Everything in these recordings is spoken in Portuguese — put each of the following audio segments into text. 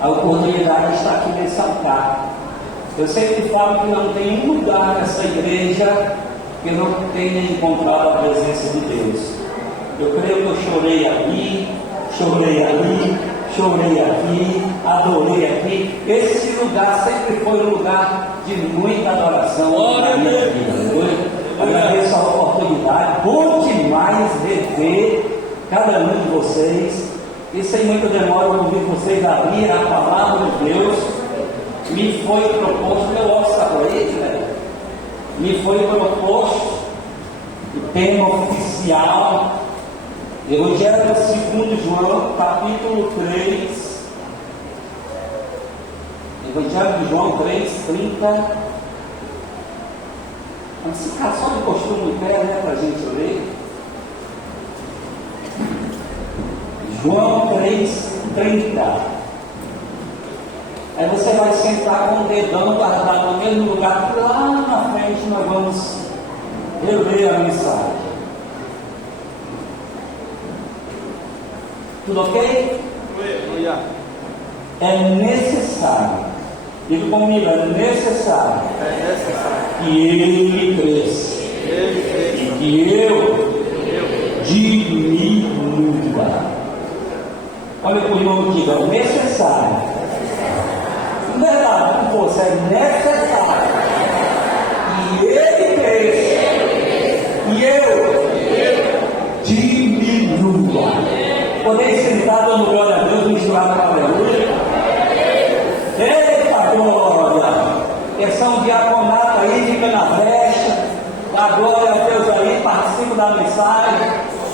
a oportunidade de estar aqui nesse altar. Eu sempre falo que não tem um lugar nessa igreja que não tenha encontrado a presença de Deus. Eu creio que eu chorei aqui, chorei ali, chorei aqui, adorei aqui. Esse lugar sempre foi um lugar de muita adoração na minha vida. Agradeço a oportunidade, bom demais rever cada um de vocês. E sem muita demora eu ouvi vocês abrir a palavra de Deus. Me foi proposto, meu óculos está por aí, né? Me foi proposto o tema oficial, Evangelho segundo João, capítulo 3, Evangelho de João 3:30. Vamos ficar só de costume em pé, né, para a gente ler. João 3:30. Aí você vai sentar com o dedão guardado no mesmo lugar, que lá na frente nós vamos reler a mensagem. Tudo ok? É necessário, diga comigo, é necessário que ele cresça e que eu diminua. Olha para o irmão e diga, é necessário. Verdade, com você é necessário que ele cresça e eu diminua. Podeis sentar dando glória a Deus, misturar com a aleluia. Eita glória! Questão diaconato aí, fica na festa. Dá glória a Deus aí, participa da mensagem.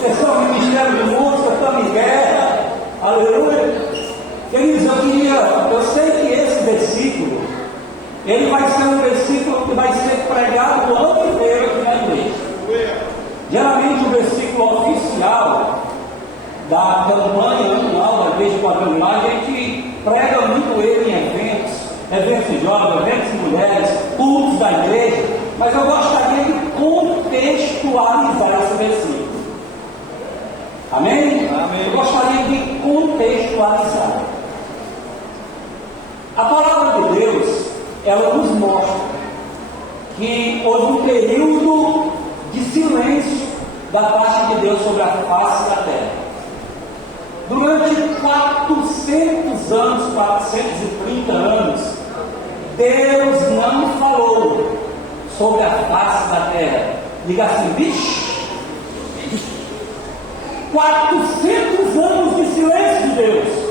Questão do Ministério de Música, estamos em guerra. Aleluia. Queridos, eu sei que esse versículo, ele vai ser um versículo que vai ser pregado o ano inteiro aqui na igreja. Geralmente o versículo oficial da campanha anual da Igreja Quadrangular, a gente prega muito ele em eventos de jovens, eventos de mulheres, cultos da igreja, mas eu gostaria de contextualizar esse versículo. Amém? Amém. Eu gostaria de contextualizar. A palavra de Deus, ela nos mostra que houve um período de silêncio da parte de Deus sobre a face da terra. Durante 400 anos, 430 anos, Deus não falou sobre a face da terra. Diga assim, vixe! 400 anos de silêncio de Deus.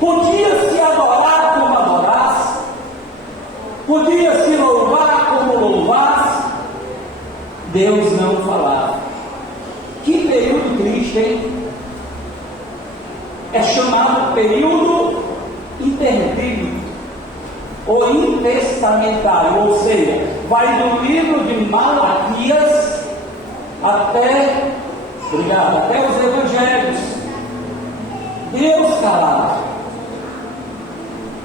Podia se adorar como adorasse, podia se louvar como louvasse, Deus não falava. Que período triste, hein? É chamado período intermitente ou intestamentário, ou seja, vai do livro de Malaquias até os evangelhos. Deus calado.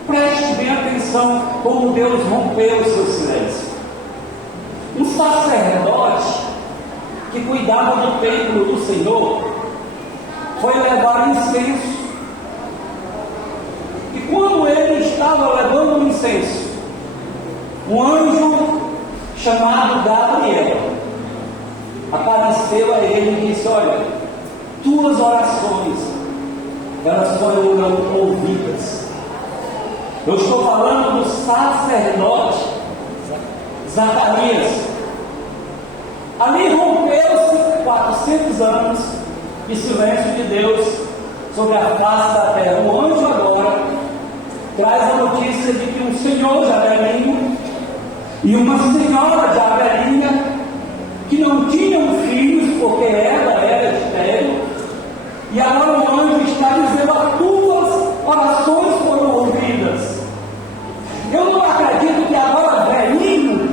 Preste bem atenção como Deus rompeu o seu silêncio. Um sacerdote que cuidava do templo do Senhor foi levar incenso. E quando ele estava levando o incenso, um anjo chamado Gabriel apareceu a ele e disse: olha, tuas orações, elas foram ouvidas. Eu estou falando do sacerdote Zacarias. Ali rompeu-se 400 anos de silêncio de Deus sobre a face da terra. O anjo agora traz a notícia de que um senhor jabelinho e uma senhora jabelinha, que não tinham filhos porque ela era estéril, e agora o anjo está dizendo: as tuas orações foram ouvidas. Eu não acredito que agora velhinho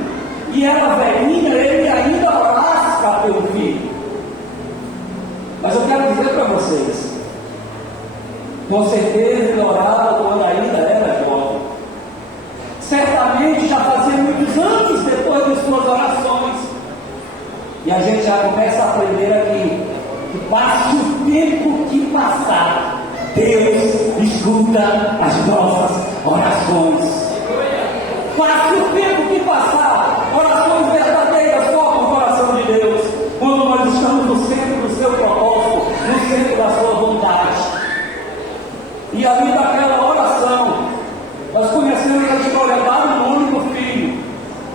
e ela velhinha, ele ainda orasse pelo filho. Mas eu quero dizer para vocês, com certeza ele orava quando ainda era jovem. Certamente já fazia muitos anos depois de suas orações. E a gente já começa a aprender aqui que passe o tempo que passar, Deus escuta as nossas orações. Passe o tempo que passar, orações verdadeiras tocam o coração de Deus, quando nós estamos no centro do seu propósito, no centro da sua vontade. E ali daquela oração, nós conhecemos a história lá no nome do filho,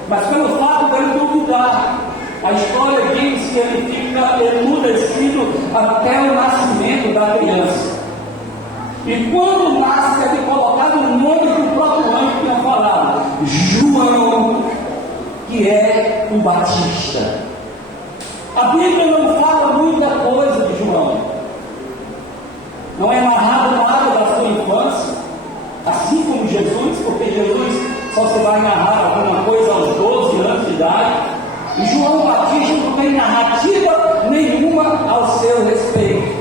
mas pelo fato dele duvidar, a história diz que ele fica emudecido até o nascimento da criança. E quando nasce, ele colocado o nome que o próprio anjo tinha falado, João, que é o Batista. A Bíblia não fala muita coisa de João, não é narrado nada da sua infância, assim como Jesus, porque Jesus só se vai narrar alguma coisa aos 12 anos de idade, e João Batista não tem narrativa nenhuma ao seu respeito.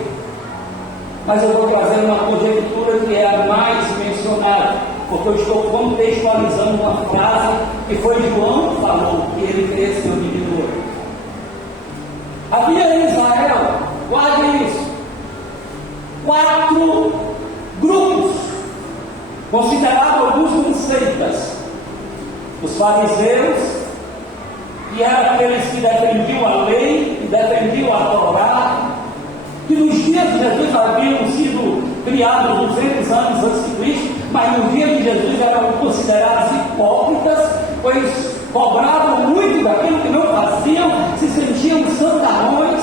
Mas eu vou trazer uma conjectura que é a mais mencionada, porque eu estou contextualizando uma frase que foi João que falou, que ele fez seu divisor. Havia em Israel, guarde isso, 4 grupos, considerados alguns como seitas. Os fariseus, que eram aqueles que defendiam a lei, que defendiam a Torá, que nos dias de Jesus haviam sido criados 200 anos antes de Cristo, mas no dia de Jesus eram considerados hipócritas, pois cobravam muito daquilo que não faziam, se sentiam santarrões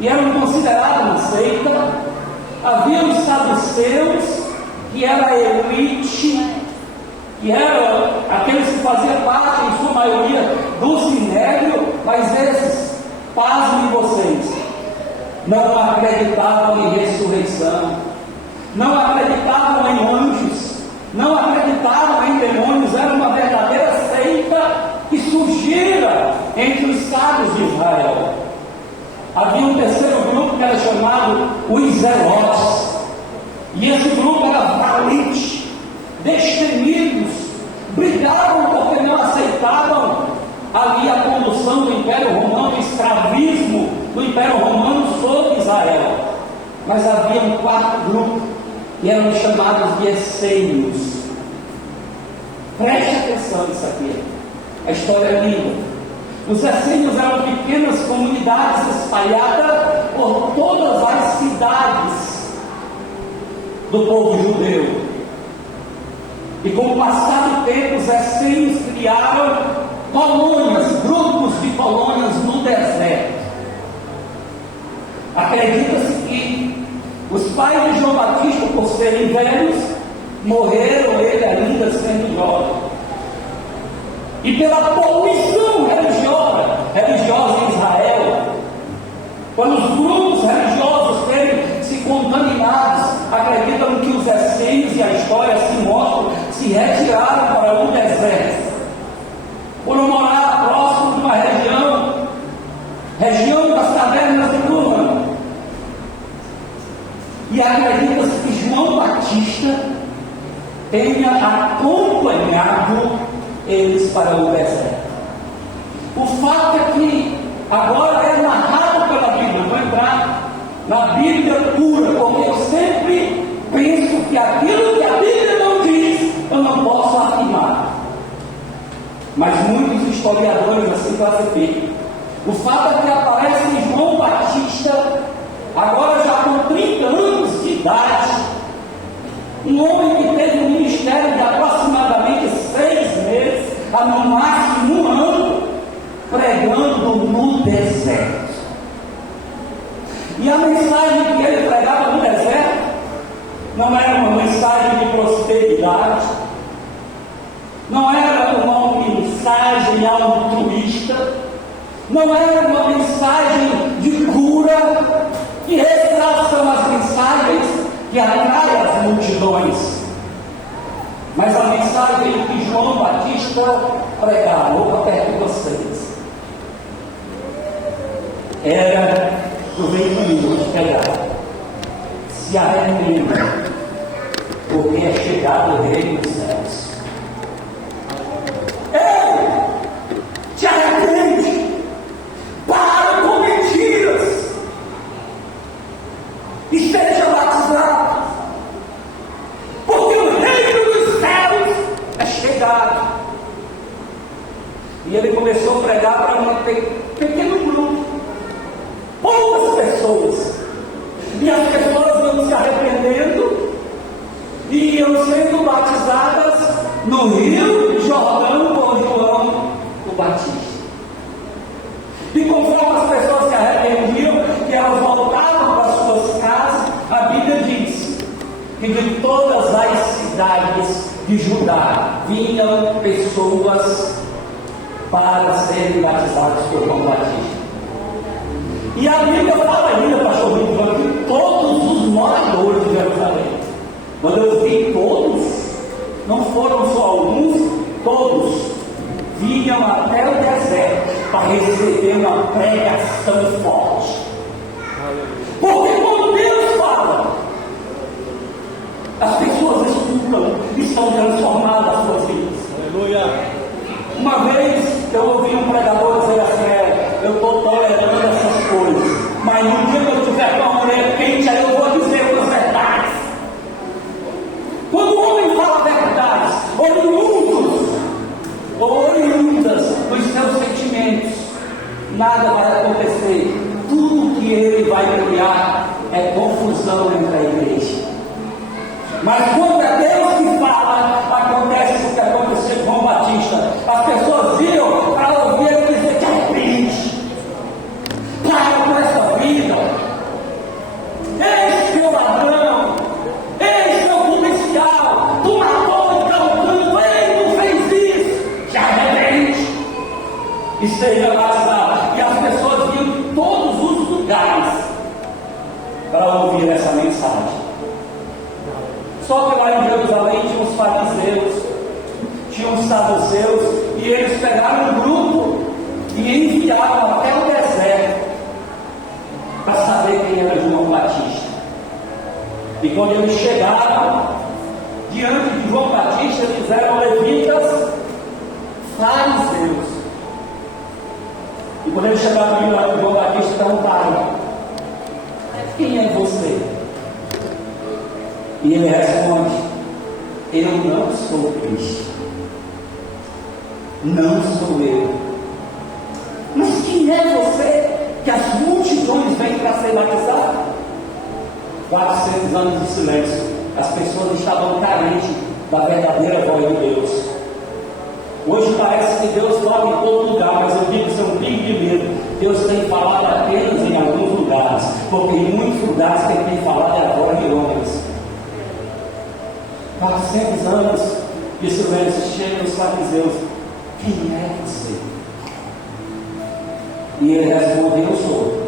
e eram considerados uma seita. Havia os saduceus, que era a elite, que eram aqueles que faziam parte, em sua maioria, do sinédrio, mas esses, pasmem vocês, não acreditavam em ressurreição, não acreditavam em anjos, não acreditavam em demônios. Era uma verdadeira seita que surgira entre os sábios de Israel. Havia um terceiro grupo que era chamado os zelotes, e esse grupo era valente, destemidos, brigavam porque não aceitavam ali a condução do Império Romano, o escravismo do Império Romano sobre Israel. Mas havia um quarto grupo, que eram chamados de essênios. Preste atenção nisso aqui, a história é linda. Os essênios eram pequenas comunidades espalhadas por todas as cidades do povo judeu. E com o passar do tempo, os essênios criaram colônias, grupos de colônias no deserto. Acredita-se que os pais de João Batista, por serem velhos, morreram ele ainda sendo jovem. E pela poluição religiosa em Israel, quando os grupos religiosos terem se contaminados, acreditam que os essênios, e a história se mostra, se retiraram para o deserto, foram morar próximo de uma região das cavernas de Cumã. E acredita-se que João Batista tenha acompanhado eles para o deserto. O fato é que agora é narrado pela Bíblia. Vou entrar na Bíblia pura, porque eu sempre penso que aquilo que a Bíblia não diz, eu não posso afirmar. Mas muitos historiadores assim classificam. O fato é que aparece João Batista, agora já com 30 anos de idade, um homem que teve um ministério de aproximadamente 6 meses, a no máximo 1 ano, pregando no deserto. E a mensagem que ele pregava no deserto não era uma mensagem de prosperidade, não era uma mensagem altruísta, não era uma mensagem de cura, que essas são as mensagens que atraem as multidões. Mas a mensagem que João Batista pregava, vou perto de vocês, era do veículo de pegar. Se arrependa, porque é chegado o reino dos céus. Ei, te arrepende, para com mentiras, e seja batizado, fechado. E ele começou a pregar para um pequeno grupo, poucas pessoas. E as pessoas iam se arrependendo e iam sendo batizadas no Rio Jordão por João o Batista. E conforme as pessoas se arrependiam, que elas voltavam para suas casas, a Bíblia diz que de todas as cidades de Judá vinham pessoas para serem batizadas por João Batista. E a Bíblia fala ainda, pastor Rito, que todos os moradores de Jerusalém, quando eu vi todos, não foram só alguns, todos vinham até o deserto para receber uma pregação forte. Porque quando Deus fala, as pessoas escutam e são transformadas as suas vidas. Aleluia! Uma vez eu ouvi um pregador dizer assim: eu estou tolerando essas coisas, mas no dia que eu tiver com a mulher quente, aí eu vou dizer as verdades. Quando o homem fala verdades, oriundas dos seus sentimentos, nada vai acontecer. Tudo que ele vai criar é confusão entre a igreja. Mas quando é Deus que fala, acontece o que aconteceu com João Batista. As pessoas viram para ouvir ele dizer: te arrepende, para com essa vida, ei seu ladrão, ei seu policial, tu matou em tal canto, ei, tu fez isso, te arrepende e seja batizado. E as pessoas vinham de todos os lugares para ouvir essa mensagem. Só que lá em Jerusalém tinha os fariseus, tinha os saduceus, e eles pegaram um grupo e enviaram até o deserto para saber quem era João Batista. E quando eles chegaram diante de João Batista, eles eram levitas fariseus. E quando eles chegaram diante de João Batista, perguntaram: quem é você? E ele responde: eu não sou Cristo, não sou eu. Mas quem é você que as multidões vêm para ser batizadas? 400 anos de silêncio. As pessoas estavam carentes da verdadeira voz de Deus. Hoje parece que Deus fala em todo lugar, mas eu digo, seu bico de medo, Deus tem falado apenas em alguns lugares, porque em muitos lugares quem tem falado é a voz de homens. 400 anos de silêncio, chega os fariseus: quem é você? E ele responde: eu sou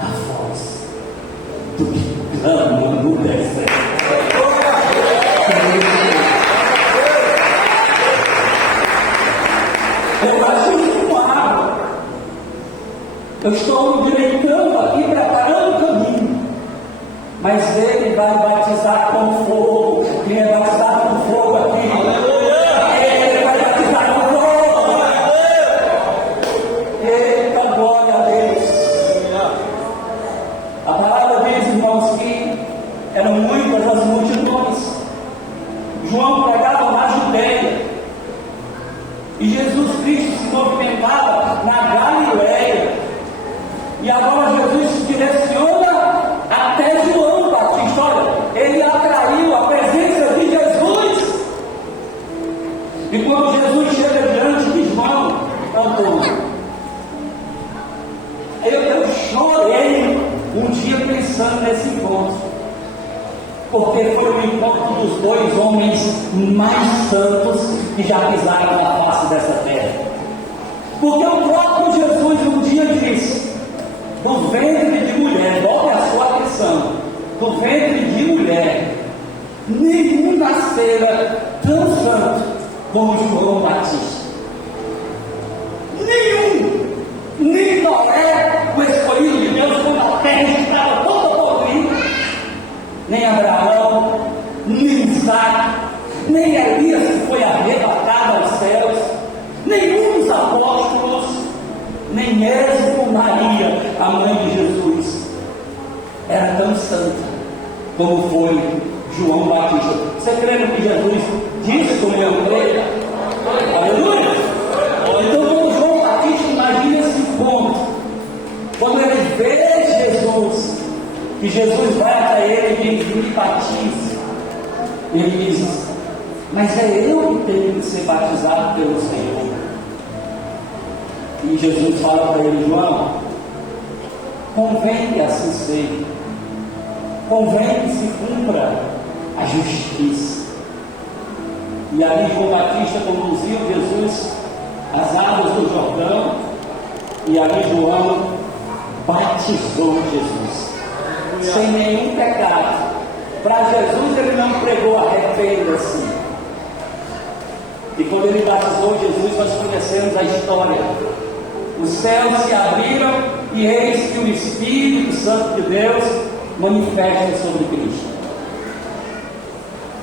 a voz do que clama no deserto. Eu acho uma água. Eu estou direitando aqui, preparando o caminho. Mas ele vai batizar com fogo. Quem é batizado com fogo aqui? Ele vai batizar com fogo. Eita, glória a Deus. A palavra diz, irmãos, que eram muitas as multidões. João pregava na Judeia. E Jesus Cristo se movimentava na Galileia. E agora Jesus se direciona até João Batista. Olha, ele atraiu a presença de Jesus. E quando Jesus chega diante de João, eu chorei um dia pensando nesse encontro, porque foi o encontro dos dois homens mais santos que já pisaram na face dessa terra. Porque o próprio Jesus um dia disse: do ventre de mulher, volta a sua atenção, do ventre de mulher, nenhum nascera tão santo como João Batista. Nenhum, nem Noé, o escolhido de Deus, quando a terra estava toda podrida, nem Abraão, nem Isaac, nem Elias que foi arrebatado aos céus, nenhum dos apóstolos, nem mesmo Maria, a mãe de Jesus, era tão santa como foi João Batista. Você crê no que Jesus disse como eu creio? Aleluia! Então, como João Batista, imagina esse encontro. Quando ele vê Jesus, que Jesus vai até ele e diz: me batize. Ele diz: mas é eu que tenho que ser batizado pelo Senhor. E Jesus fala para ele: João, convém que assim seja, convém que se cumpra a justiça. E ali João Batista conduziu Jesus às águas do Jordão, e ali João batizou Jesus, sem nenhum pecado. Para Jesus ele não pregou arrependa-se. E quando ele batizou Jesus, nós conhecemos a história. Os céus se abriram e eis que o Espírito Santo de Deus manifesta sobre Cristo.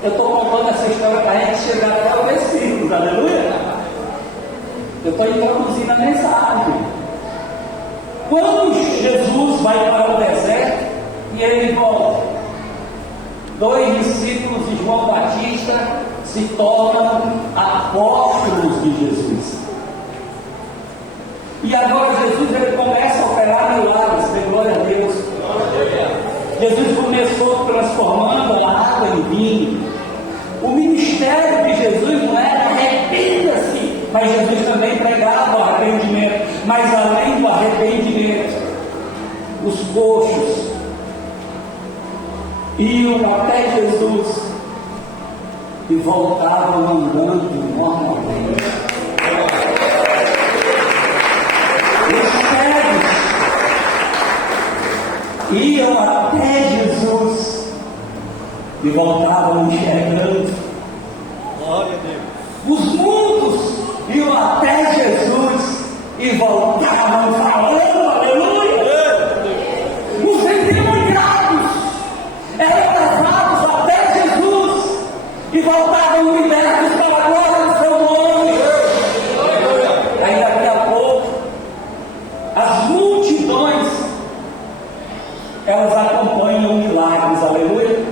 Eu estou contando essa história para a gente chegar até o versículo, aleluia? Eu estou introduzindo a mensagem. Quando Jesus vai para o deserto e ele volta, 2 discípulos de João Batista se tornam apóstolos de Jesus. E agora Jesus ele começa a operar milagres, tem glória a Deus. Jesus começou transformando a água em vinho. O ministério de Jesus não era arrependa-se, mas Jesus também pregava o arrependimento. Mas além do arrependimento, os coxos iam até Jesus e voltavam andando normalmente. Iam até Jesus e voltavam enxergando. Glória a Deus. Os mudos iam até Jesus e voltavam falando, aleluia. Os endemoniados eram levados até Jesus e voltavam libertos pela glória do seu nome. Aí daqui a pouco as multidões elas acompanham milagres, aleluia.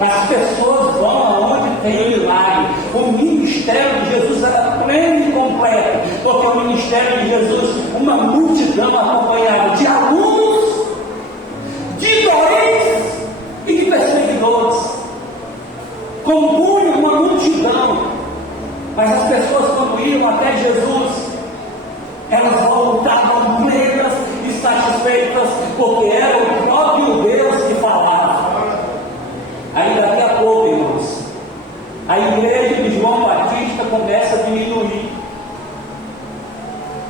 As pessoas vão aonde tem milagre. O ministério de Jesus era pleno e completo, porque o ministério de Jesus, uma multidão acompanhava de alunos, de doentes e de perseguidores, compunham uma multidão. Mas as pessoas, quando iam até Jesus, elas voltavam plenas e satisfeitas, porque era o próprio Deus que falava. Aí daqui a pouco, irmãos, a igreja de João Batista começa a diminuir.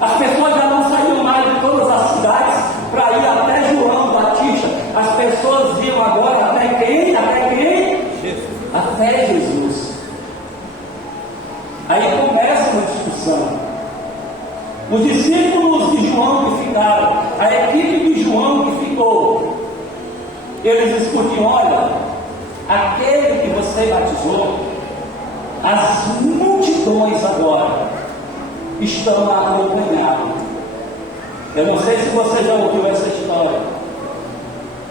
As pessoas já não saíam mais de todas as cidades para ir até João Batista. As pessoas iam agora até quem? Até quem? Até Jesus. Aí começa uma discussão. Os discípulos de João que ficaram, a equipe de João que ficou, eles discutiam: olha, aquele que você batizou, as multidões agora estão a acompanhá-lo. Eu não sei se você já ouviu essa história.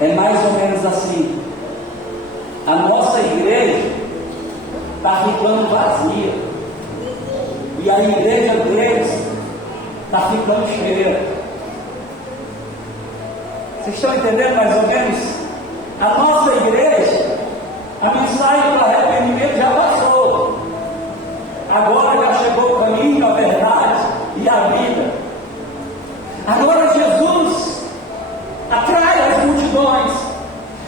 É mais ou menos assim: a nossa igreja está ficando vazia e a igreja deles está ficando cheia. Vocês estão entendendo mais ou menos? A nossa igreja, a mensagem do arrependimento já passou. Agora já chegou o caminho, a verdade e a vida. Agora Jesus atrai as multidões.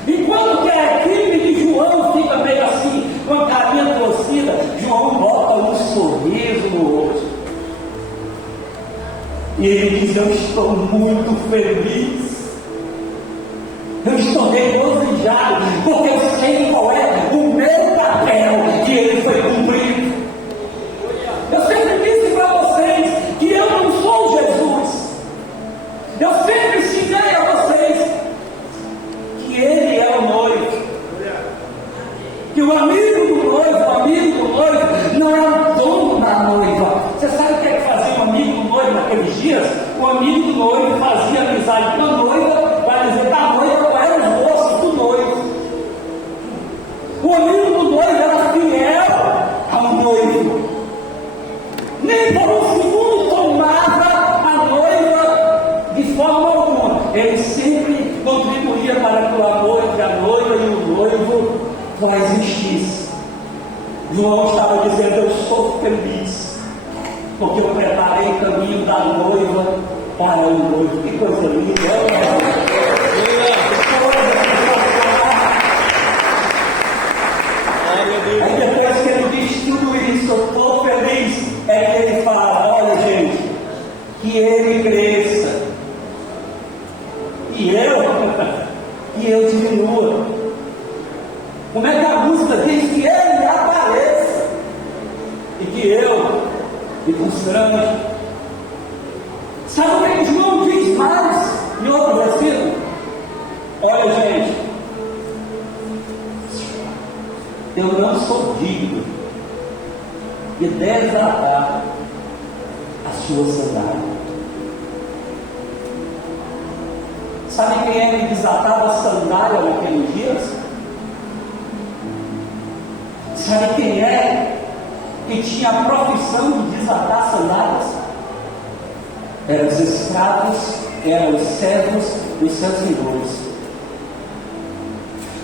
Enquanto que a equipe de João fica meio assim, com a carinha torcida, João bota um sorriso no rosto. E ele diz: eu estou muito feliz, eu estou regozijado, porque eu sei qual é o meu papel que ele foi cumprido. Eu sempre disse para vocês que eu não sou Jesus. Eu sempre ensinei a vocês que ele é o noivo, que o amigo do noivo não é o dono da noiva. Você sabe o que é que fazia o amigo do noivo naqueles dias? O amigo do noivo fazia amizade com a noiva para dizer da noiva qual eram os gostos do noivo. noivo. Nem por um segundo tomava a noiva de forma alguma. Ele sempre contribuía para que o amor entre a noiva e o noivo não existisse. João estava dizendo: eu sou feliz, porque eu preparei o caminho da noiva para o noivo. Que coisa linda! Aí depois que ele diz tudo isso, eu estou feliz, é que ele fala: olha, gente, que ele cresça e eu diminua. Como é que a música diz? Que ele apareça e que eu me constrange. Sabe o que João diz mais em outro versículo? Olha, gente, eu não sou digno de desatar a sua sandália. Sabe quem é que desatava a sandália naqueles dias? Sabe quem é que tinha a profissão de desatar sandálias? Eram os escravos, eram os servos dos seus senhores.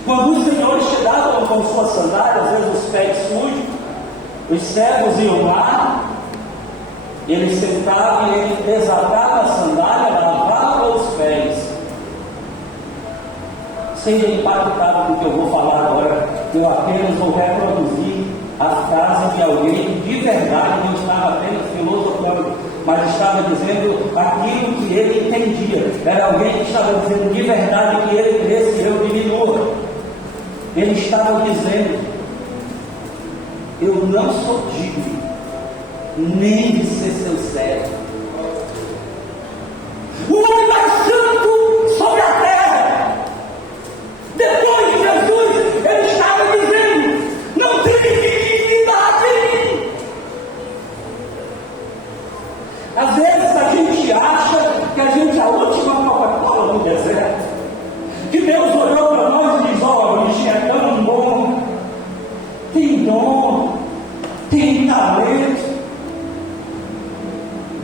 Quando os senhores chegavam com suas sandálias, às vezes os pés sujos, os servos iam lá, ele sentava e ele desatava a sandália, lavava os pés. Seja impactado com o que eu vou falar agora, eu apenas vou reproduzir a frase de alguém que de verdade não estava apenas filosofando, mas estava dizendo aquilo que ele entendia. Era alguém que estava dizendo de verdade que ele cresça e eu diminua. Ele estava dizendo: eu não sou digno nem de ser seu servo. O homem mais santo sobre a terra, depois de Jesus, ele estava dizendo: não tem dignidade em mim. Às vezes a gente acha que a gente é a última Coca-Cola no deserto, que Deus olhou para nós e diz: ó, a gente é tão bom, tem dom, tem talento.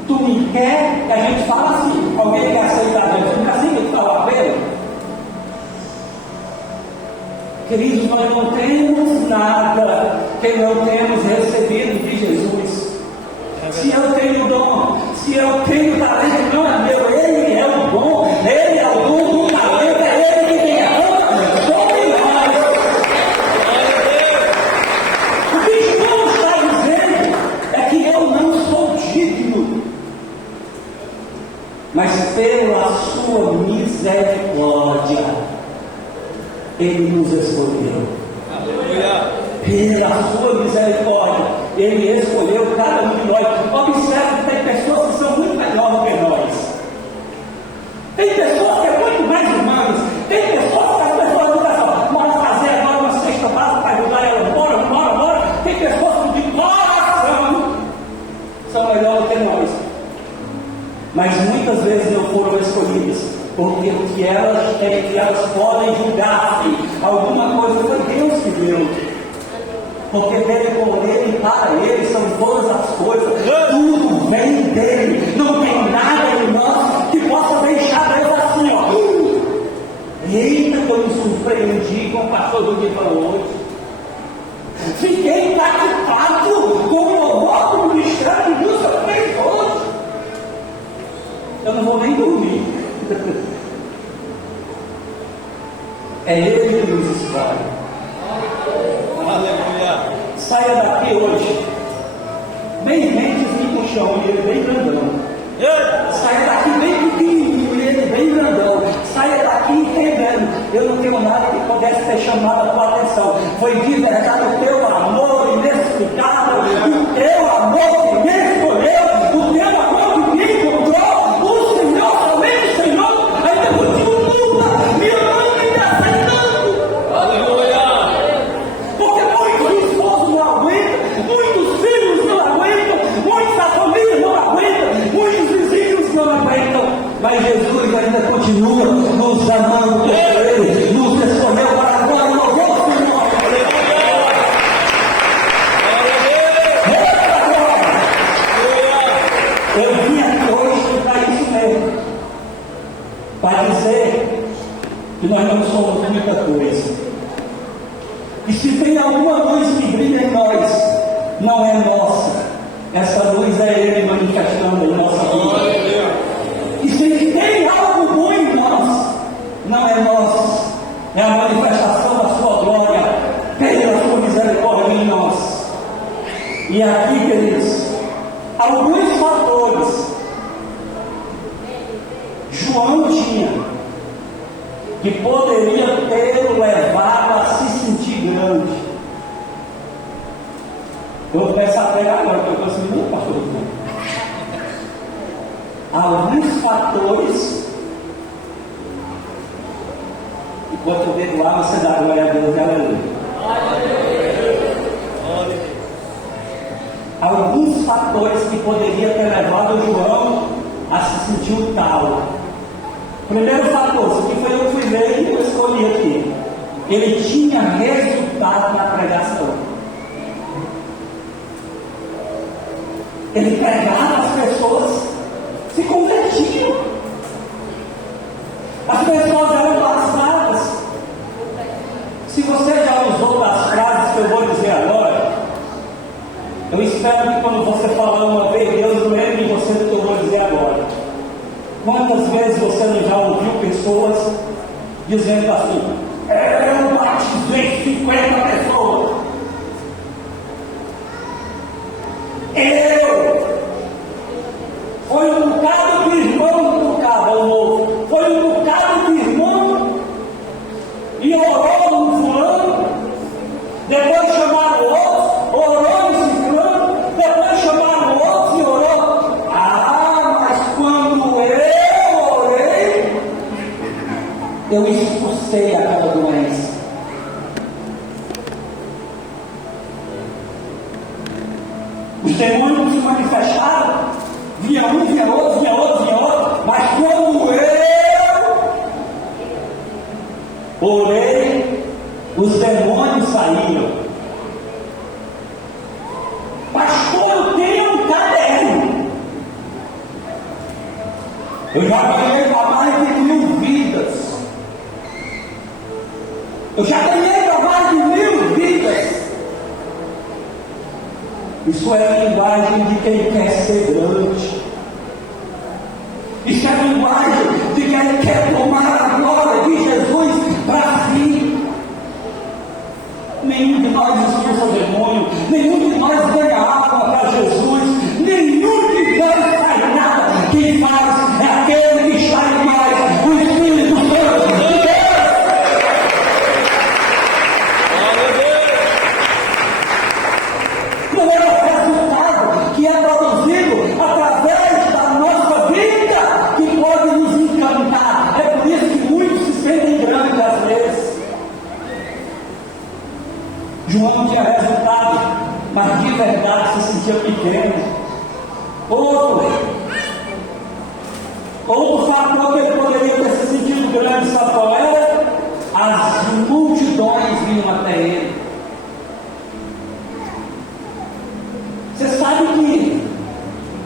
Tu me quer? Que a gente fala assim, alguém quer aceitar Deus, nunca assim que fala a ele. Queridos, nós não temos nada que não temos recebido de Jesus. Se eu tenho dom, se eu tenho talento, não é meu, ele é o dom, ele é o dom do talento, é ele que tem a conta sobre nós. O que João está dizendo é que eu não sou digno, mas pela sua misericórdia ele nos escolheu. Pela sua misericórdia ele escolheu cada um de nós. Observe que tem pessoas que são muito melhores que nós. Tem pessoas que são muito mais humanas. Tem pessoas que as pessoas não pensam: bora fazer agora uma cesta básica para ajudar ela. Bora. Tem pessoas que de coração são melhores que nós, mas muitas vezes não foram escolhidas, porque o que elas é que elas podem julgar-se. Alguma coisa foi Deus que deu. Porque dele, com ele, para ele, são todas as coisas, tudo vem dele, não tem nada em nós que possa deixar Deus assim, ó. Eita, que eu me surpreendi com o pastor do dia para hoje. Fiquei impactado com o louvor do ministério de Deus que fez hoje. Eu não vou nem dormir. É ele que nos escolhe. Aleluia. Saia daqui hoje bem rentezinho com o chão e ele bem grandão. Saia daqui bem pequenininho e ele bem grandão. Saia daqui entendendo: eu não tenho nada que pudesse ter chamado a tua atenção. Foi de verdade o teu amor inexplicável, o teu amor que me escolheu, o teu amor que me encontrou. O Senhor, somente o Senhor, ainda continua me amando e me aceitando. Aleluia. Porque muitos esposos não aguentam, muitos filhos não aguentam, muitas famílias não aguentam, muitos vizinhos não aguentam, mas Jesus ainda continua nos amando por ele, nos escolheu para agora, louvor o Senhor. Aleluia. Eu vim aqui hoje para isso mesmo, para dizer que nós não somos muita coisa. E se tem alguma luz que brilha em nós, não é nossa. Essa luz é Ele manifestando em nossa vida. E se tem algo bom em nós, não é nosso. É a manifestação da sua glória, pela sua misericórdia em nós. E aqui, queridos, alguns fatores João tinha que poderia ter levado a se sentir grande. Eu vou começar a pegar agora, porque eu estou assim, não, pastor. Alguns fatores, enquanto eu vejo lá, você dá glória a Deus e aleluia. Alguns fatores que poderia ter levado João a se sentir um tal. Primeiro fator, isso aqui foi eu que fui ver e eu escolhi aqui. Ele tinha resultado na pregação. Ele pregava, as pessoas se convertiam. As pessoas eram passadas. Se você já usou das frases que eu vou dizer agora, eu espero que quando você falar uma vez, Deus lembre de você do que eu vou dizer agora. Quantas vezes você não já ouviu pessoas dizendo assim: eu batizei 50 pessoas. Foi um bocado de irmão do cabo novo. Foi um bocado de irmão e orou no fulano. Depois chamaram o outro, orou no ciclano. Depois chamaram o outro e orou. Mas quando eu orei, eu expulsei aquela doença. Os demônios se manifestaram, vinha um, vinha outro, vinha outro, vinha outro, mas quando eu orei, os demônios saíram. Pastor, eu tenho um caderno. Eu já ganhei para mais de 1000 vidas. Eu já ganhei para mais de 1000 vidas. Isso é a linguagem de quem quer ser grande. Isso é a linguagem de quem quer tomar a glória de Jesus para si. Nenhum de nós expulsa o demônio, nenhum de nós ganha alma para Jesus, nenhum de nós faz nada. Quem faz é aquele que está em nós, o Espírito Santo de Deus. Não é o resultado que é produzido através da nossa vida que pode nos encantar. É por isso que muitos se sentem grandes às vezes. João não tinha resultado, mas de verdade se sentia pequeno. Outro fator que ele poderia ter se sentido grande, sabe qual era? As multidões vinham até ele. Você sabe que,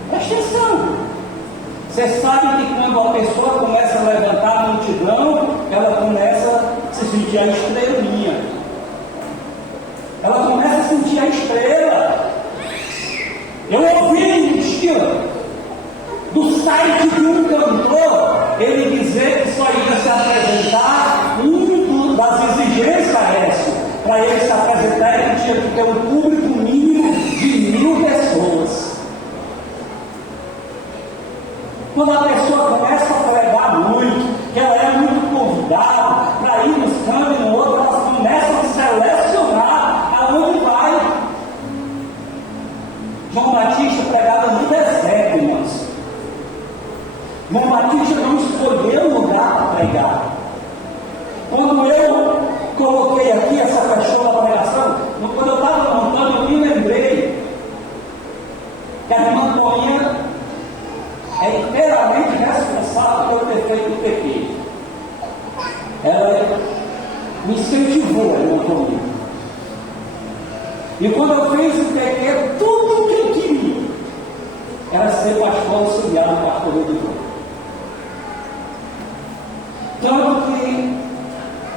presta atenção, você sabe que quando a pessoa começa a levantar a multidão, ela começa a se sentir a estrelinha. Ela começa a sentir a estrela. Eu ouvi um dia do site de um cantor, ele dizer que só ia se apresentar, das exigências para ele se apresentar, ele tinha que ter um público mínimo de 1000 pessoas. Quando a pessoa começa a pregar muito, que ela é muito convidada para ir nos campos e no outro, elas começam a selecionar aonde vai. João Batista pregava no deserto, irmãos. João Batista não escolheu lugar para pregar. Quando eu coloquei aqui essa questão da pregação, quando eu estava montando, eu me lembrei que a irmã Toinha é inteiramente responsável por ter feito o pequeno. Ela me incentivou, a irmã Toinha. E quando eu fiz o pequeno, tudo o que eu queria, era ser pastor auxiliar do pastor Rodrigo. Tanto que,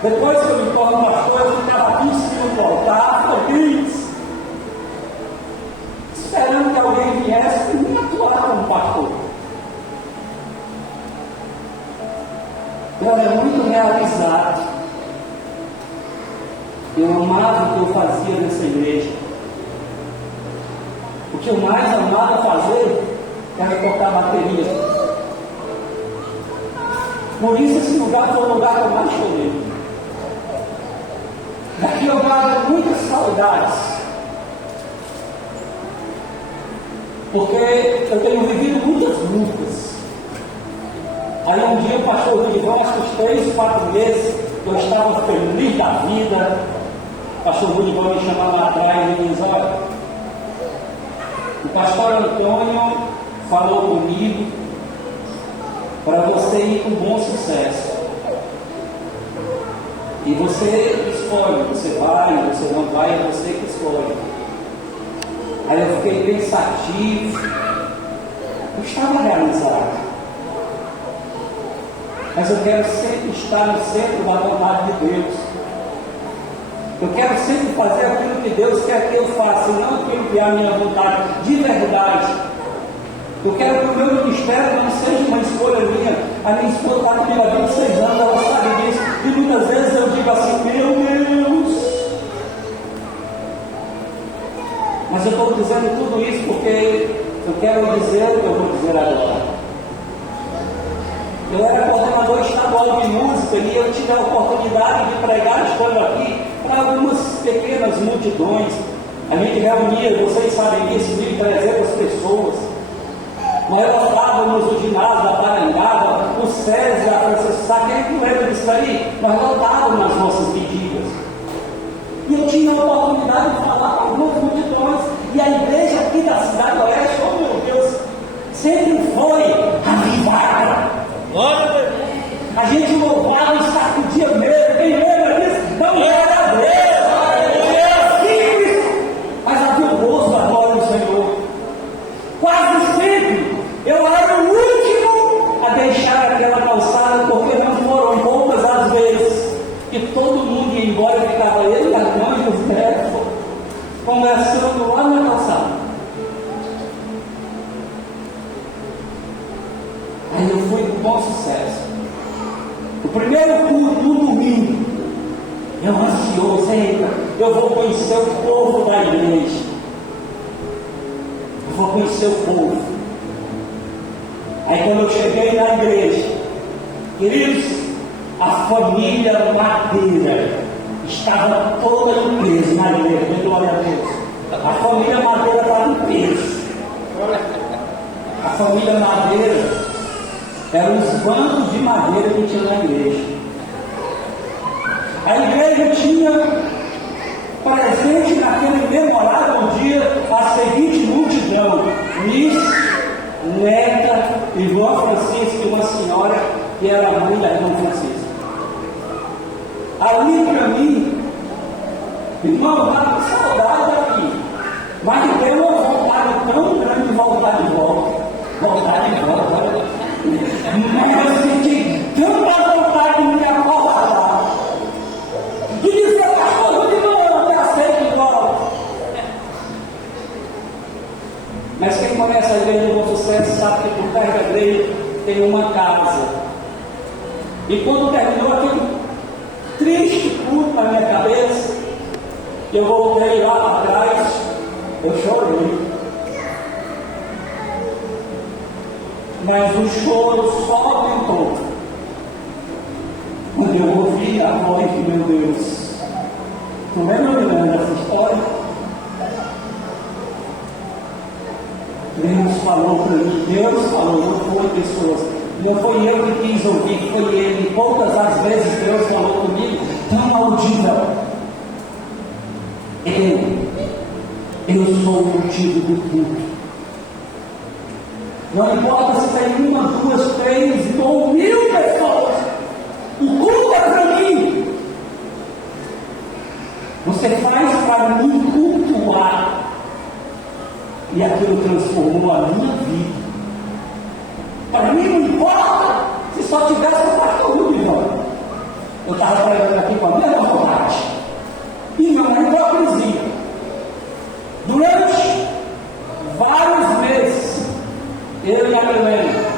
depois que eu me torno pastor, eu ficava conseguindo voltar, feliz, esperando que alguém viesse e me atuar como pastor. Eu era muito realizado. Eu amava o que eu fazia nessa igreja. O que eu mais amava fazer era tocar bateria. Por isso esse lugar foi o lugar que eu mais chorei. Daqui eu guardo muitas saudades. Porque eu tenho vivido muitas lutas. Aí um dia o pastor Rudivão, acho que uns 3, 4 meses, eu estava feliz da vida. O pastor Rudivão me chamava atrás e me disse: olha, o pastor Antônio falou comigo para você ir com bom sucesso. E você escolhe, você vai, você não vai, é você que escolhe. Aí eu fiquei pensativo, eu estava realizado. Mas eu quero sempre estar no centro da vontade de Deus. Eu quero sempre fazer aquilo que Deus quer que eu faça, e não aquilo que é a minha vontade, de verdade. Eu quero que o meu ministério não seja uma escolha minha. A minha esposa está comigo há 26 anos, ela sabe disso. E muitas vezes eu digo assim: meu Deus! Mas eu estou dizendo tudo isso porque eu quero dizer o que eu vou dizer agora. Eu era coordenador estadual de música e eu tive a oportunidade de pregar estando aqui para algumas pequenas multidões. A gente reunia, vocês sabem disso, 1.300 pessoas. Nós lotávamos o ginásio da Parangaba, o SESI, a Francisco Sá. Quem é que lembra disso aí? Nós lotávamos as nossas medidas. E eu tinha a oportunidade de falar com algumas multidões. E a igreja aqui da cidade oeste, oh meu Deus, sempre foi avivada. A gente louvava e sacudia mesmo. Quem lembra disso? Não era Deus. Era simples, mas havia o gozo da glória do Senhor. Quase sempre eu era o último a deixar aquela calçada, porque não foram poucas as vezes que todo mundo ia embora e ficava ele, a mãe e os netos conversando lá na calçada. Aí eu fui com bom sucesso. O primeiro culto do domingo, eu ansioso, eita, eu vou conhecer o povo da igreja. Eu vou conhecer o povo. Aí quando eu cheguei na igreja, queridos, a família Madeira estava toda em peso na igreja, glória a Deus. A família Madeira estava em peso. A família Madeira eram os bancos de madeira que tinha na igreja. A igreja tinha presente naquele memorável dia a seguinte multidão: Miss, Neta, irmã Francisca e uma senhora que era a mãe da irmã Francisca. Ali para mim, irmão, dá uma saudade aqui, mas tem uma vontade tão grande de voltar de volta. Voltar de volta. Mas eu senti tanta vontade de me acordar. E disse: pastor, eu me aceito de volta. Mas quem começa a igreja com sucesso sabe que por trás da igreja tem uma casa. E quando terminou aquele triste culto na minha cabeça, eu voltei lá para trás, eu chorei. Mas o choro só aumentou quando eu ouvi a voz de meu Deus. Tu lembra dessa história? Deus falou para mim, Deus falou, não foi pessoas, não foi eu que quis ouvir, foi Ele. Poucas as vezes Deus falou comigo, tão audível. Eu sou o motivo do culto. Não importa se tem 1, 2, 3 ou 1000 pessoas, o culto é para mim. Você faz para mim cultuar. E aquilo transformou a minha vida. Para mim não importa se só tivesse o pastor Rubio. Eu estava pregando aqui com a mesma vontade. E não é hipocrisia. Durante vários meses, eu e a Helena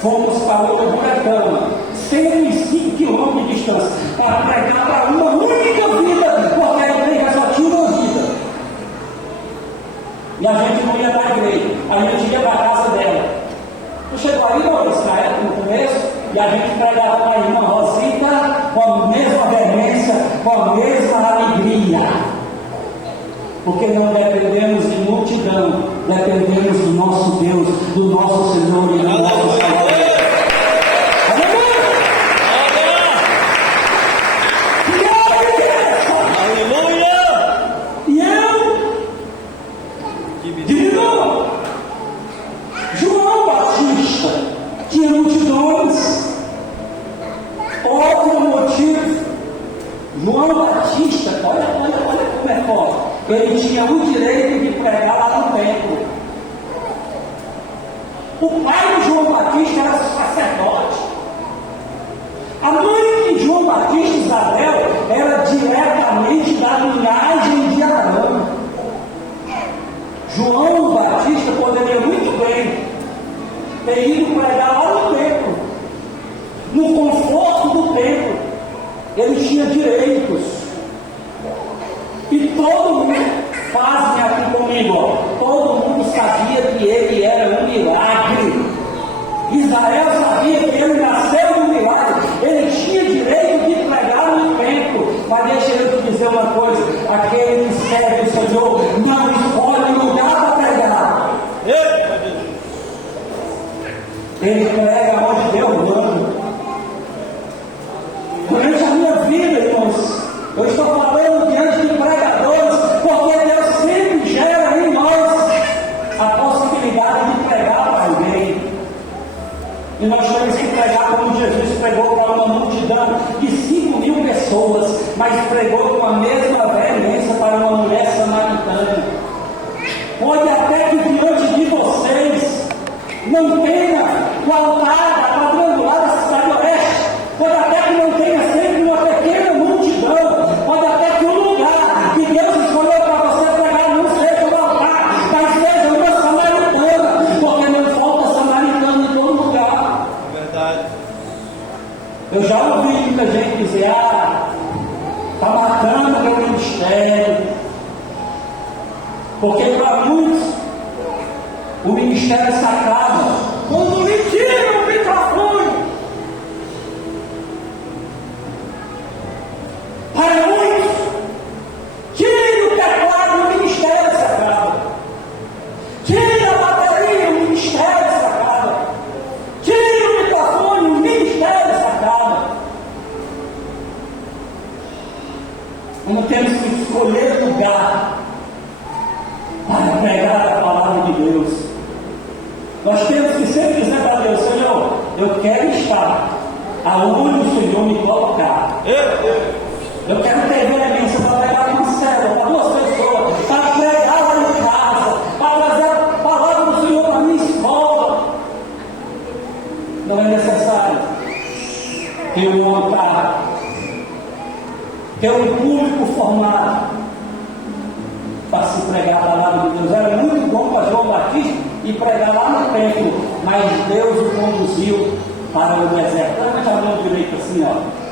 fomos para o Buretama, 105 quilômetros de distância, para pregar para uma única vida, porque a igreja só tinha uma vida. E a gente não ia para a igreja, a gente ia para a casa dela. Eu chegou aí, Maurício, na época, no começo, e a gente pregava para a irmã Rosita com a mesma veemência, com a mesma alegria. Porque não dependemos de multidão, dependemos do nosso Deus, do nosso Senhor e do nosso Salvador. João Batista tinha multidões. Outro motivo, João Batista, olha como é forte, ele tinha o direito de pregar lá no templo. O pai de João Batista era sacerdote. A mãe de João Batista, Isabel, era diretamente da linhagem de Arão. João Batista poderia muito bem ter ido pregar lá no templo, no conforto do templo. Ele tinha direitos. E todo mundo, fazem aqui comigo, ó, todo mundo sabia que ele era um milagre. Israel sabia que ele nasceu um milagre. Ele tinha direito de pregar no templo. Mas deixa eu te dizer uma coisa: aquele que serve o Senhor não escolhe lugar para pregar. Ele prega onde Deus manda. Durante a minha vida, irmãos, eu estou falando diante de pregadores, porque Deus sempre gera em nós a possibilidade de pregar para alguém. E nós temos que pregar como Jesus pregou para uma multidão de 5.000 pessoas, mas pregou com a mesma veemência para uma mulher samaritana. Pode até que diante de vocês não tenha o altar da quadrangular da cidade oeste, pode até que não tenha sempre uma pequena multidão, pode até que o lugar que Deus escolheu para você pregar não seja o altar, mas seja uma samaritana, porque não falta samaritano em todo lugar. Verdade. Eu já ouvi muita gente dizer: está matando o meu ministério, porque para muitos o ministério se acaba quando lhe tiram o microfone. Para muitos, tire o teclado, o ministério se acaba. Tire a bateria, o ministério se acaba. Tire o microfone, o ministério se acaba. Nós temos que escolher lugar para pregar a palavra de Deus. Nós temos que sempre dizer para Deus: Senhor, eu quero estar aonde o Senhor me colocar. Eu quero ter veemência para pregar uma célula, para 2 pessoas, para pregar lá em casa, para trazer a palavra do Senhor para a minha escola. Não é necessário ter um altar, ter um público formado para se pregar a palavra de Deus. Era muito bom para João Batista e pregar lá no templo, mas Deus o conduziu para o deserto. Levanta a mão direita assim, ó.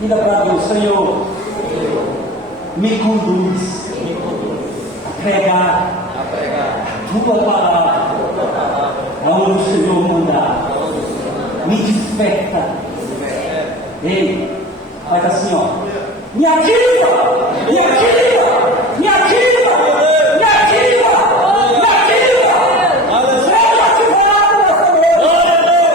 Diga para Deus: Senhor, me conduz a pregar tua palavra aonde o Senhor mandar. Me desperta. Ei, faz assim, ó. Me ativa! Me ativa! Me ativa! Me ativa! Me ativa! Seja ativado nessa noite!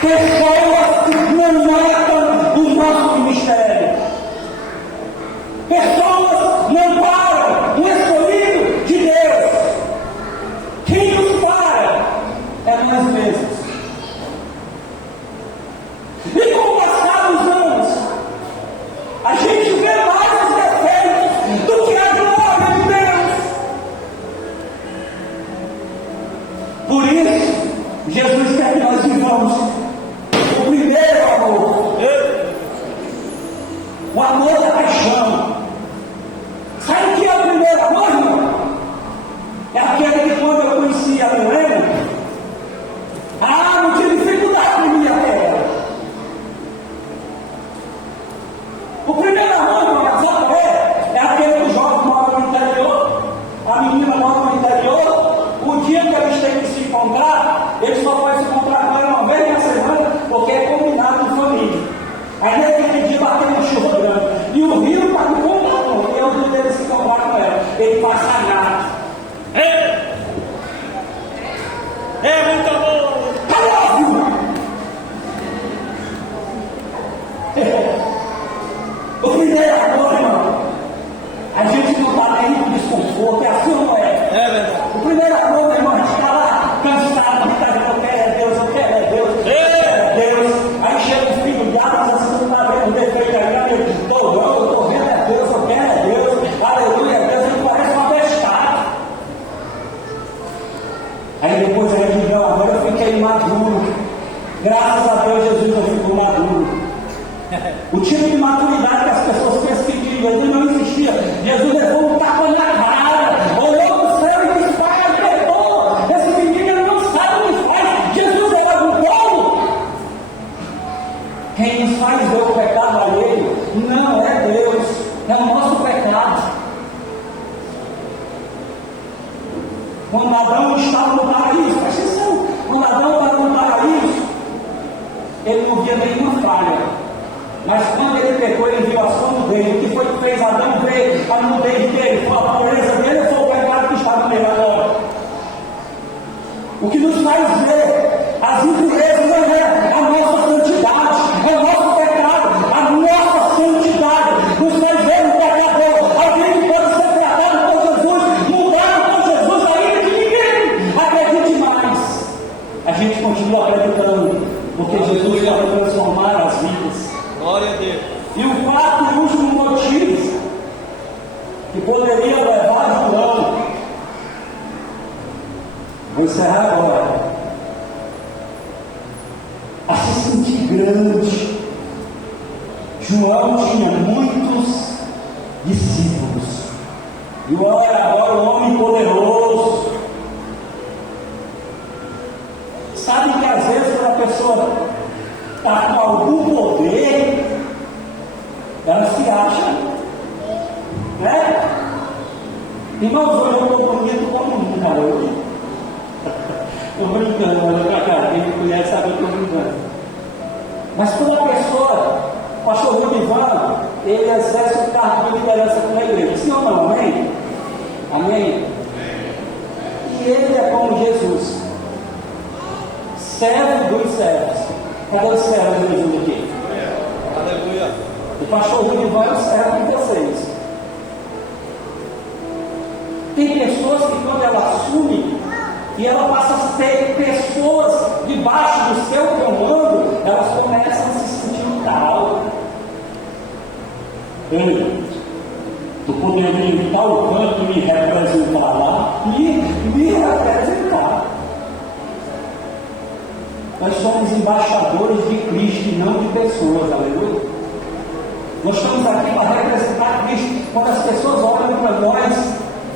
Pessoas que não matam o nosso ministério. Pessoas não param o escolhido de Deus. Quem nos para é nós mesmos. E com o passar dos anos, a gente vê mais nós vivamos o primeiro amor, o amor da paixão. Sabe o que é o primeiro amor, irmão? É aquele que quando eu conheci a Helena, não tinha dificuldade em ir até ela. O primeiro amor, irmão, sabe qual é? É aquele que o jovem mora no interior, a menina mora no interior. O dia que eles têm que se encontrar, eles só podem se encontrar agora uma vez na semana, porque é combinado com família. Aí naquele dia bateu uma chuva grande, e o rio está com conta, e é o dia dele se encontrar com ela. Ele passa nada. É muito bom! Tá óbvio! O primeiro amor, irmão, a gente não está nem com desconforto, é assim ou não é? É verdade. O primeiro amor, meu irmão, a gente está lá cansado de estar dizendo: eu quero é Deus, eu quero é Deus, é Deus. Aí chega o filho de Deus, você não está vendo o defeito aí, eu estou vendo é Deus, eu quero é Deus, aleluia, Deus, ele parece uma bestada. Aí depois ele diz: não, agora eu fiquei maduro. Graças a Deus, Jesus eu fico maduro. O tipo de maturidade que as pessoas pensam que tinha, Jesus não existia. Jesus levou um tapa na cara, olhou para o céu e disse: Pai, perdoa, esse menino não sabe o que faz. Jesus era do povo. Quem nos faz ver o pecado alheio não é Deus, é o nosso pecado. Quando Adão estava no paraíso, presta atenção, quando Adão estava no paraíso, ele não via nenhuma falha. Mas quando ele pecou, ele viu a sua nudez. O que foi que fez Adão ver a nudez dele? Foi a pureza dele ou foi o pecado que estava nele agora? O que nos faz ver as impurezas não é a nossa santidade, é o nosso pecado, a nossa santidade nos faz ver o pecador. Alguém que pode ser tratado por Jesus, mudado por Jesus, ainda que ninguém acredite mais. A gente continua acreditando, porque Jesus vai transformar as vidas. Glória a Deus. E o quarto e último motivo que poderia levar a João, vou encerrar agora, a se sentir grande. João tinha muitos discípulos. João era agora um homem poderoso. Sabe que às vezes quando a pessoa está com algum poder, ela se acha, né? Irmãos, hoje eu estou bonito como nunca, cara. Estou brincando, olha pra cá, quem me conhece sabe que eu estou brincando. Mas quando a pessoa, o pastor Rudivano, ele exerce o cargo de liderança com a igreja, sim ou não? Amém? Amém? E ele é como Jesus, servo dos servos. Cadê os servos de Jesus aqui? Aleluia. O pastor Rudivano é o servo de vocês. Tem pessoas que quando ela assume e ela passa a ter pessoas debaixo do seu comando, elas começam a se sentir tal. Ei, tu poderia vir tal canto e me representar lá? Me representar. Nós somos embaixadores de Cristo e não de pessoas, aleluia. Nós estamos aqui para representar Cristo. Quando as pessoas olham para nós,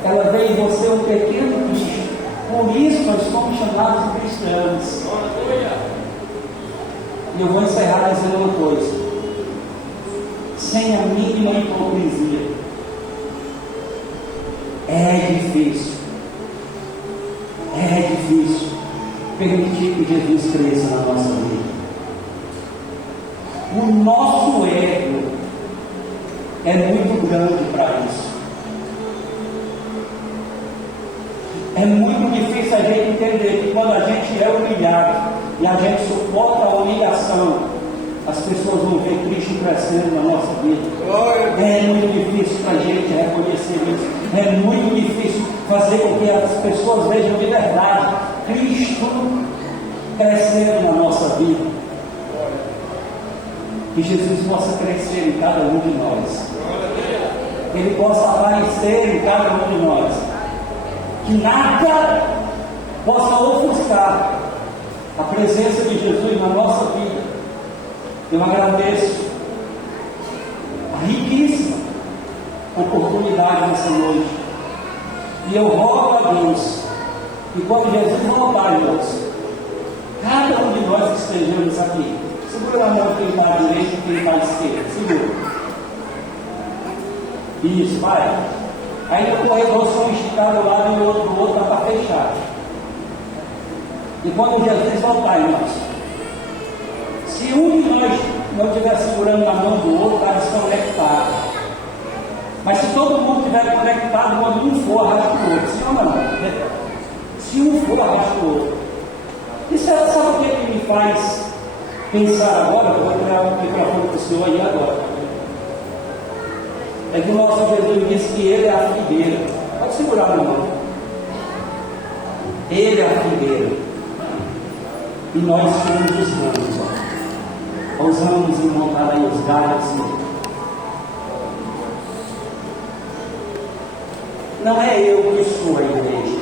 ela vê em você um pequeno Cristo. Por isso nós somos chamados de cristãos. E eu vou encerrar dizendo uma coisa: sem a mínima hipocrisia. É difícil permitir que Jesus cresça na nossa vida. O nosso ego é muito grande para isso. É muito difícil a gente entender que quando a gente é humilhado e a gente suporta a humilhação, as pessoas vão ver Cristo crescendo na nossa vida. É muito difícil para a gente reconhecer isso. É muito difícil fazer com que as pessoas vejam de verdade Cristo crescendo na nossa vida. Que Jesus possa crescer em cada um de nós. Que Ele possa aparecer em cada um de nós. Que nada possa ofuscar a presença de Jesus na nossa vida. Eu agradeço a riquíssima oportunidade nessa noite. E eu rogo a Deus que quando Jesus voltar, irmãos, cada um de nós que estejamos aqui, segura a mão de quem está à direita e quem está à esquerda. Segura. Isso, vai. Aí no corredor só um esticado do lado e o outro está fechado. E quando Jesus voltar, irmãos, se um de nós não estiver segurando na mão do outro, está desconectado. Mas se todo mundo estiver conectado, quando um for, arrasta o outro. Sim ou não? Se um for, arrasta o outro. Isso sabe o que me faz pensar agora? Vou criar um microfone para o senhor aí agora. É que o nosso Jesus diz que Ele é a figueira. Pode segurar na mão. Ele é a figueira. E nós somos os ramos. Os ramos e montar aí os galhos. Não é eu que sou a igreja.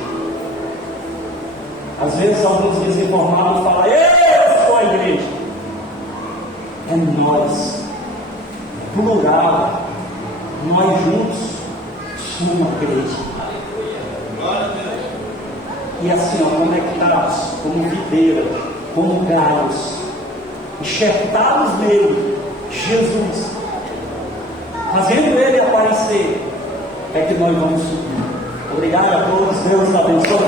Às vezes alguns desinformados falam, eu sou a igreja. É nós. É plural. Nós juntos somos a igreja. E assim, ó, conectados como videira, como galhos, enxertados nele, Jesus, fazendo ele aparecer, é que nós vamos subir. Obrigado a todos, Deus abençoe.